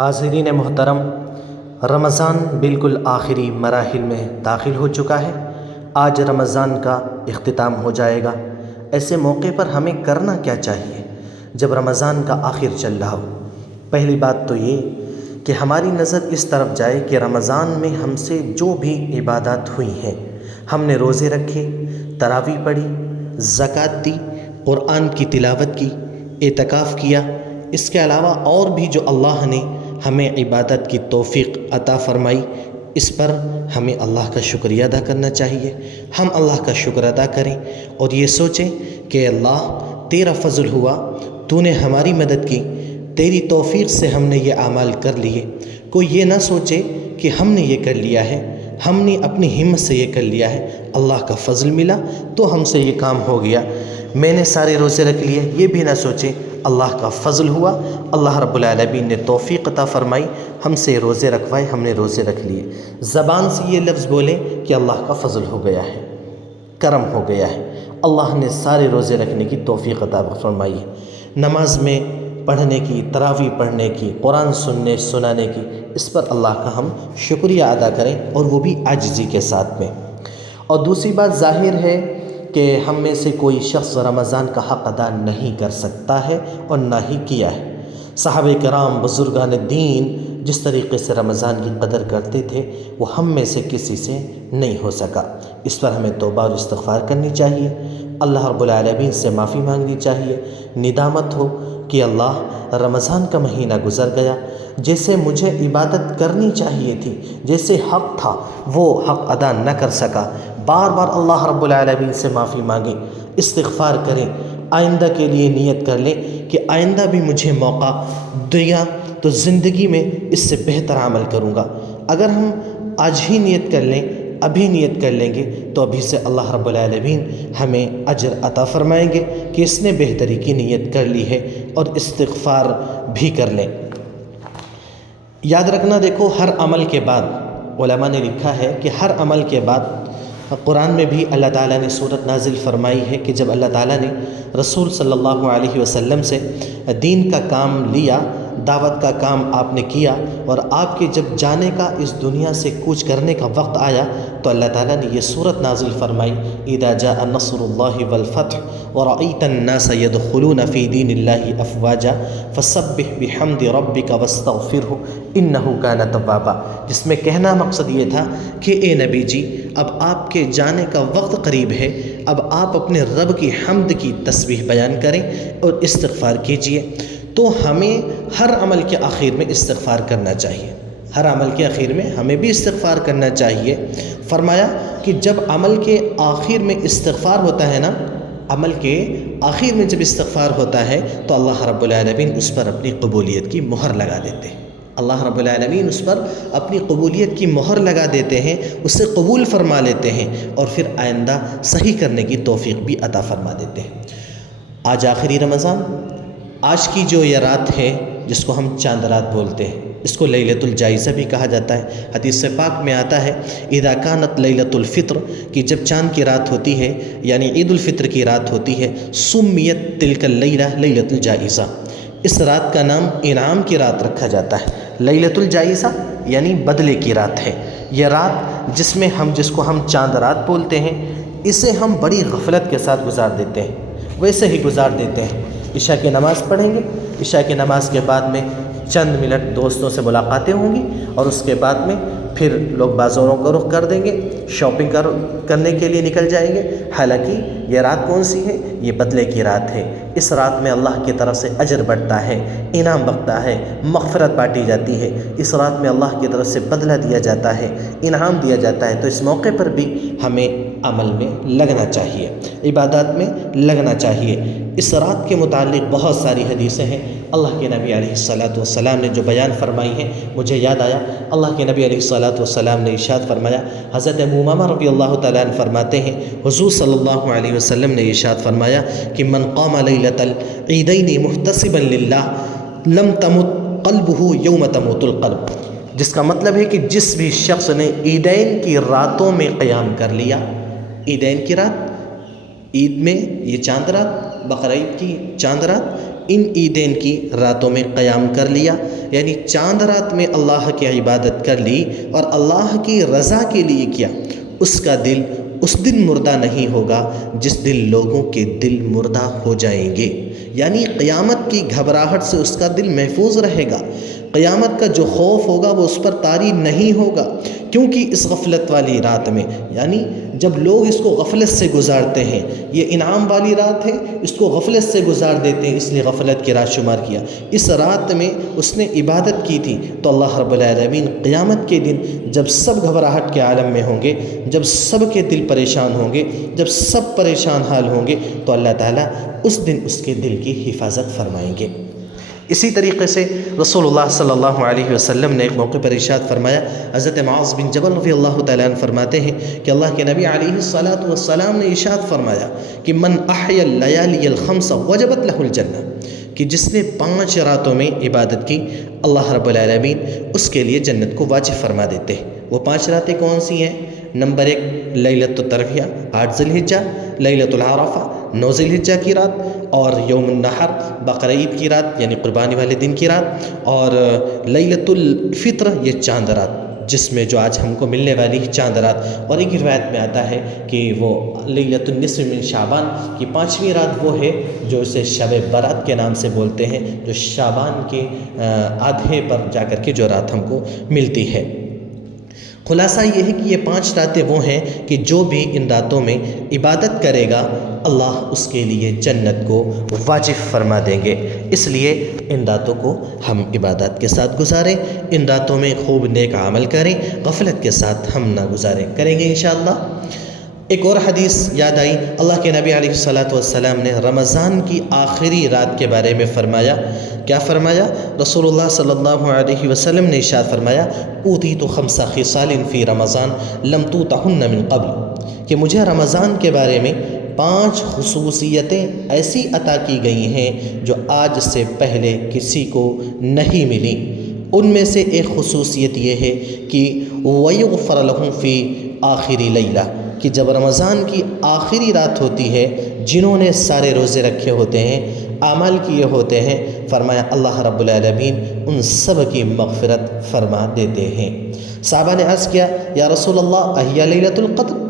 حاضرین محترم، رمضان بالکل آخری مراحل میں داخل ہو چکا ہے۔ آج رمضان کا اختتام ہو جائے گا۔ ایسے موقع پر ہمیں کرنا کیا چاہیے جب رمضان کا آخر چل رہا ہو؟ پہلی بات تو یہ کہ ہماری نظر اس طرف جائے کہ رمضان میں ہم سے جو بھی عبادات ہوئی ہیں، ہم نے روزے رکھے، تراویح پڑھی، زکوٰۃ دی، قرآن کی تلاوت کی، اعتکاف کیا، اس کے علاوہ اور بھی جو اللہ نے ہمیں عبادت کی توفیق عطا فرمائی، اس پر ہمیں اللہ کا شکریہ ادا کرنا چاہیے۔ ہم اللہ کا شکر ادا کریں اور یہ سوچیں کہ اللہ تیرا فضل ہوا، تو نے ہماری مدد کی، تیری توفیق سے ہم نے یہ اعمال کر لیے۔ کوئی یہ نہ سوچے کہ ہم نے یہ کر لیا ہے، ہم نے اپنی ہمت سے یہ کر لیا ہے، اللہ کا فضل ملا تو ہم سے یہ کام ہو گیا، میں نے سارے روزے رکھ لیے۔ یہ بھی نہ سوچیں، اللہ کا فضل ہوا، اللہ رب العالمین نے توفیق عطا فرمائی، ہم سے روزے رکھوائے، ہم نے روزے رکھ لیے۔ زبان سے یہ لفظ بولیں کہ اللہ کا فضل ہو گیا ہے، کرم ہو گیا ہے، اللہ نے سارے روزے رکھنے کی توفیق عطا فرمائی ہے۔ نماز میں پڑھنے کی، تراویح پڑھنے کی، قرآن سنانے کی، اس پر اللہ کا ہم شکریہ ادا کریں اور وہ بھی عاجزی کے ساتھ میں۔ اور دوسری بات ظاہر ہے کہ ہم میں سے کوئی شخص رمضان کا حق ادا نہیں کر سکتا ہے اور نہ ہی کیا ہے۔ صحابہ کرام، بزرگان دین جس طریقے سے رمضان کی قدر کرتے تھے، وہ ہم میں سے کسی سے نہیں ہو سکا۔ اس پر ہمیں توبہ اور استغفار کرنی چاہیے، اللہ رب العالمین سے معافی مانگنی چاہیے، ندامت ہو کہ اللہ رمضان کا مہینہ گزر گیا، جیسے مجھے عبادت کرنی چاہیے تھی، جیسے حق تھا وہ حق ادا نہ کر سکا۔ بار بار اللہ رب العالمین سے معافی مانگیں، استغفار کریں، آئندہ کے لیے نیت کر لیں کہ آئندہ بھی مجھے موقع دیا تو زندگی میں اس سے بہتر عمل کروں گا۔ اگر ہم آج ہی نیت کر لیں، ابھی نیت کر لیں گے تو ابھی سے اللہ رب العالمین ہمیں اجر عطا فرمائیں گے کہ اس نے بہتری کی نیت کر لی ہے، اور استغفار بھی کر لیں۔ یاد رکھنا، دیکھو، ہر عمل کے بعد علماء نے لکھا ہے کہ ہر عمل کے بعد قرآن میں بھی اللہ تعالیٰ نے صورت نازل فرمائی ہے کہ جب اللہ تعالیٰ نے رسول صلی اللہ علیہ وسلم سے دین کا کام لیا، دعوت کا کام آپ نے کیا، اور آپ کے جب جانے کا، اس دنیا سے کوچ کرنے کا وقت آیا، تو اللہ تعالیٰ نے یہ صورت نازل فرمائی، اذا جاء نصر اللہ والفتح ورأیت الناس يدخلون فی دین اللہ افواجا فسبح بحمد ربک واستغفرہ انہ کان توابا، جس میں کہنا مقصد یہ تھا کہ اے نبی جی، اب آپ کے جانے کا وقت قریب ہے، اب آپ اپنے رب کی حمد کی تسبیح بیان کریں اور استغفار کیجئے۔ تو ہمیں ہر عمل کے آخر میں استغفار کرنا چاہیے، ہر عمل کے آخر میں ہمیں بھی استغفار کرنا چاہیے۔ فرمایا کہ جب عمل کے آخر میں استغفار ہوتا ہے نا، عمل کے آخر میں جب استغفار ہوتا ہے تو اللہ رب العالمین اس پر اپنی قبولیت کی مہر لگا دیتے ہیں، اللہ رب العالمین اس پر اپنی قبولیت کی مہر لگا دیتے ہیں، اسے قبول فرما لیتے ہیں، اور پھر آئندہ صحیح کرنے کی توفیق بھی عطا فرما دیتے ہیں۔ آج آخری رمضان، آج کی جو یہ رات ہے جس کو ہم چاند رات بولتے ہیں، اس کو لیلۃ الجائزہ بھی کہا جاتا ہے۔ حدیث پاک میں آتا ہے اذا کانت لیلۃ الفطر، کہ جب چاند کی رات ہوتی ہے یعنی عید الفطر کی رات ہوتی ہے، سمیت تلک اللیلہ لیلۃ الجائزہ، اس رات کا نام انعام کی رات رکھا جاتا ہے۔ لیلۃ الجائزہ یعنی بدلے کی رات ہے۔ یہ رات جس کو ہم چاند رات بولتے ہیں، اسے ہم بڑی غفلت کے ساتھ گزار دیتے ہیں، ویسے ہی گزار دیتے ہیں۔ عشاء کی نماز پڑھیں گے، عشاء کی نماز کے بعد میں چند منٹ دوستوں سے ملاقاتیں ہوں گی، اور اس کے بعد میں پھر لوگ بازاروں کا رخ کر دیں گے، شاپنگ کرنے کے لیے نکل جائیں گے۔ حالانکہ یہ رات کون سی ہے؟ یہ بدلے کی رات ہے۔ اس رات میں اللہ کی طرف سے اجر بڑھتا ہے، انعام بڑھتا ہے، مغفرت بانٹی جاتی ہے۔ اس رات میں اللہ کی طرف سے بدلہ دیا جاتا ہے، انعام دیا جاتا ہے۔ تو اس موقع پر بھی ہمیں عمل میں لگنا چاہیے، عبادات میں لگنا چاہیے۔ اس رات کے متعلق بہت ساری حدیثیں ہیں، اللہ کے نبی علیہ الصلاۃ نے جو بیان فرمائی ہیں، مجھے یاد آیا اللہ کے نبی علیہ الصلاۃ نے ارشاد فرمایا، حضرت ابو امامہ رضی اللہ تعالیٰ عنہ فرماتے ہیں، حضور صلی اللہ علیہ وسلم نے ارشاد فرمایا کہ من قام لیلۃ العیدین محتسبا للہ لم تمت قلبہ یوم تموت القلب، جس کا مطلب ہے کہ جس بھی شخص نے عیدین کی راتوں میں قیام کر لیا، عیدین کی رات، عید میں یہ چاند رات، بقرعید کی چاند رات، ان عیدین کی راتوں میں قیام کر لیا، یعنی چاند رات میں اللہ کی عبادت کر لی اور اللہ کی رضا کے لیے کیا، اس کا دل اس دن مردہ نہیں ہوگا جس دن لوگوں کے دل مردہ ہو جائیں گے، یعنی قیامت کی گھبراہٹ سے اس کا دل محفوظ رہے گا، قیامت کا جو خوف ہوگا وہ اس پر طاری نہیں ہوگا، کیونکہ اس غفلت والی رات میں، یعنی جب لوگ اس کو غفلت سے گزارتے ہیں، یہ انعام والی رات ہے، اس کو غفلت سے گزار دیتے ہیں، اس لیے غفلت کی رات شمار کیا۔ اس رات میں اس نے عبادت کی تھی، تو اللہ رب العالمین قیامت کے دن جب سب گھبراہٹ کے عالم میں ہوں گے، جب سب کے دل پریشان ہوں گے، جب سب پریشان حال ہوں گے، تو اللہ تعالیٰ اس دن اس کے دل کی حفاظت فرمائیں گے۔ اسی طریقے سے رسول اللہ صلی اللہ علیہ وسلم نے ایک موقع پر ارشاد فرمایا، حضرت معاذ بن جبل رضی اللہ تعالیٰ عنہ فرماتے ہیں کہ اللہ کے نبی علیہ الصلاۃ نے ارشاد فرمایا کہ من احیا اللیالی الخمس وجبت لہ الجنہ، کہ جس نے 5 راتوں میں عبادت کی، اللہ رب العالمین اس کے لیے جنت کو واجب فرما دیتے ہیں۔ وہ 5 راتیں کون سی ہیں؟ نمبر 1 لیلۃ الترویہ 8 ذی الحجہ، لیلۃ العرفہ 9 ذی الحجہ کی رات، اور یوم النحر بقرہ عید کی رات یعنی قربانی والے دن کی رات، اور لیلۃ الفطر یہ چاند رات جس میں جو آج ہم کو ملنے والی چاند رات، اور ایک روایت میں آتا ہے کہ وہ لیلۃ النصف من شعبان کی 5ویں رات وہ ہے جو اسے شب برات کے نام سے بولتے ہیں، جو شعبان کے آدھے پر جا کر کے جو رات ہم کو ملتی ہے۔ خلاصہ یہ ہے کہ یہ 5 راتیں وہ ہیں کہ جو بھی ان راتوں میں عبادت کرے گا اللہ اس کے لیے جنت کو واجب فرما دیں گے، اس لیے ان راتوں کو ہم عبادت کے ساتھ گزاریں، ان راتوں میں خوب نیک عمل کریں، غفلت کے ساتھ ہم نہ گزاریں، کریں گے انشاءاللہ۔ ایک اور حدیث یاد آئی، اللہ کے نبی علیہ السلام نے رمضان کی آخری رات کے بارے میں فرمایا، کیا فرمایا؟ رسول اللہ صلی اللہ علیہ وسلم نے ارشاد فرمایا، اوتیت 5 خصال فی رمضان لم توتہن من قبل، کہ مجھے رمضان کے بارے میں 5 خصوصیتیں ایسی عطا کی گئی ہیں جو آج سے پہلے کسی کو نہیں ملی۔ ان میں سے ایک خصوصیت یہ ہے کہ وَيُغْفَرَ لَهُمْ فِي آخِرِ لَيْلَةٍ، کہ جب رمضان کی آخری رات ہوتی ہے، جنہوں نے سارے روزے رکھے ہوتے ہیں، اعمال کیے ہوتے ہیں، فرمایا اللہ رب العالمین ان سب کی مغفرت فرما دیتے ہیں۔ صحابہ نے عرض کیا، یا رسول اللہ احیا لیلۃ القدر؟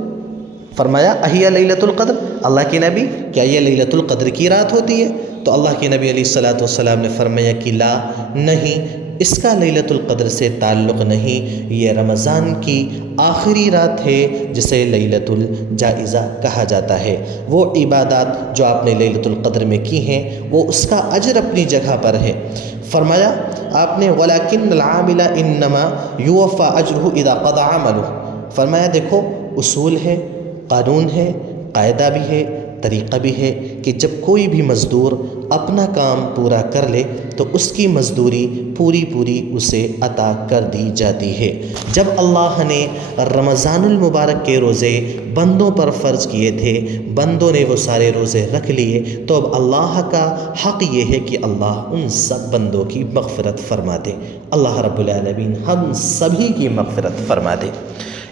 فرمایا احیا لیلۃ القدر، اللہ کے نبی کیا یہ لیلۃ القدر کی رات ہوتی ہے؟ تو اللہ کے نبی علیہ السلام نے فرمایا کہ لا، نہیں، اس کا لیلۃ القدر سے تعلق نہیں، یہ رمضان کی آخری رات ہے جسے لیلۃ الجائزہ کہا جاتا ہے۔ وہ عبادات جو آپ نے لیلۃ القدر میں کی ہیں وہ اس کا اجر اپنی جگہ پر ہے۔ فرمایا آپ نے وَلَكِنَّ الْعَامِلَ إِنَّمَا يُوَفَّى أَجْرُهُ إِذَا قَضَى عَمَلُهُ، فرمایا دیکھو اصول ہے، قانون ہے، قاعدہ بھی ہے، طریقہ بھی ہے کہ جب کوئی بھی مزدور اپنا کام پورا کر لے تو اس کی مزدوری پوری اسے عطا کر دی جاتی ہے۔ جب اللہ نے رمضان المبارک کے روزے بندوں پر فرض کیے تھے، بندوں نے وہ سارے روزے رکھ لیے، تو اب اللہ کا حق یہ ہے کہ اللہ ان سب بندوں کی مغفرت فرما دے، اللہ رب العالمین ہم سبھی کی مغفرت فرما دے۔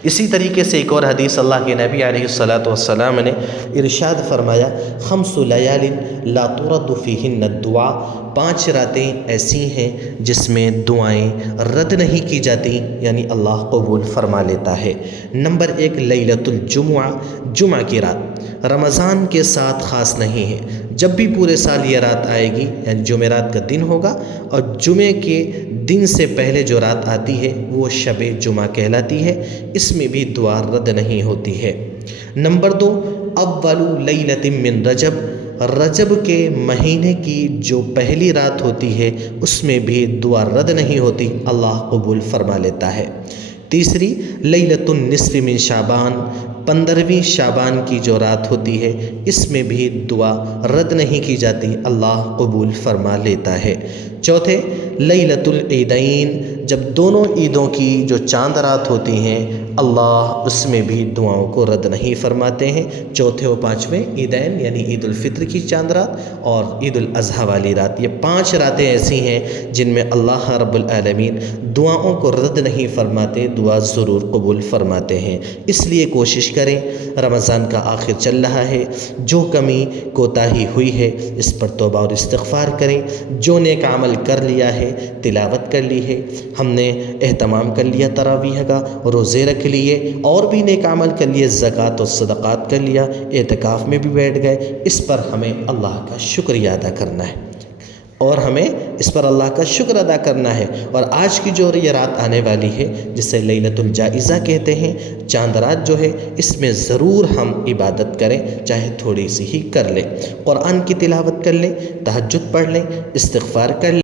اسی طریقے سے ایک اور حدیث اللہ کے نبی علیہ السلام نے ارشاد فرمایا، 5 لیال لا ترد فیہن الدعاء، 5 راتیں ایسی ہیں جس میں دعائیں رد نہیں کی جاتی، یعنی اللہ قبول فرما لیتا ہے۔ نمبر 1 لیلۃ الجمعہ، جمعہ کی رات، رمضان کے ساتھ خاص نہیں ہے، جب بھی پورے سال یہ رات آئے گی، یعنی جمعرات کا دن ہوگا، اور جمعے کے دن سے پہلے جو رات آتی ہے وہ شب جمعہ کہلاتی ہے، اس میں بھی دعا رد نہیں ہوتی ہے۔ نمبر 2 اول لیلۃ من رجب، رجب کے مہینے کی جو پہلی رات ہوتی ہے اس میں بھی دعا رد نہیں ہوتی، اللہ قبول فرما لیتا ہے۔ تیسری لیلۃ النصف من شعبان، 15ویں شعبان کی جو رات ہوتی ہے اس میں بھی دعا رد نہیں کی جاتی، اللہ قبول فرما لیتا ہے۔ چوتھے لیلۃ العیدین، جب دونوں عیدوں کی جو چاند رات ہوتی ہیں اللہ اس میں بھی دعاؤں کو رد نہیں فرماتے ہیں۔ چوتھے و پانچویں عیدین یعنی عید الفطر کی چاند رات اور عید الاضحیٰ والی رات، یہ 5 راتیں ایسی ہیں جن میں اللہ رب العالمین دعاؤں کو رد نہیں فرماتے، دعا ضرور قبول فرماتے ہیں۔ اس لیے کوشش کریں، رمضان کا آخر چل رہا ہے، جو کمی کوتاہی ہوئی ہے اس پر توبہ اور استغفار کریں۔ جو نیک عمل کر لیا ہے، تلاوت کر لی ہے، ہم نے اہتمام کر لیا تراویح کا، روزے رکھ لیے، اور بھی نیک عمل کر لیے، زکوٰۃ و صدقات کر لیا، اعتکاف میں بھی بیٹھ گئے، اس پر ہمیں اللہ کا شکریہ ادا کرنا ہے، اور ہمیں اس پر اللہ کا شکر ادا کرنا ہے۔ اور آج کی جو یہ رات آنے والی ہے جسے لیلۃ الجائزہ کہتے ہیں، چاند رات جو ہے، اس میں ضرور ہم عبادت کریں، چاہے تھوڑی سی ہی کر لیں، قرآن کی تلاوت کر لیں، تہجد پڑھ لیں، استغفار کر لیں۔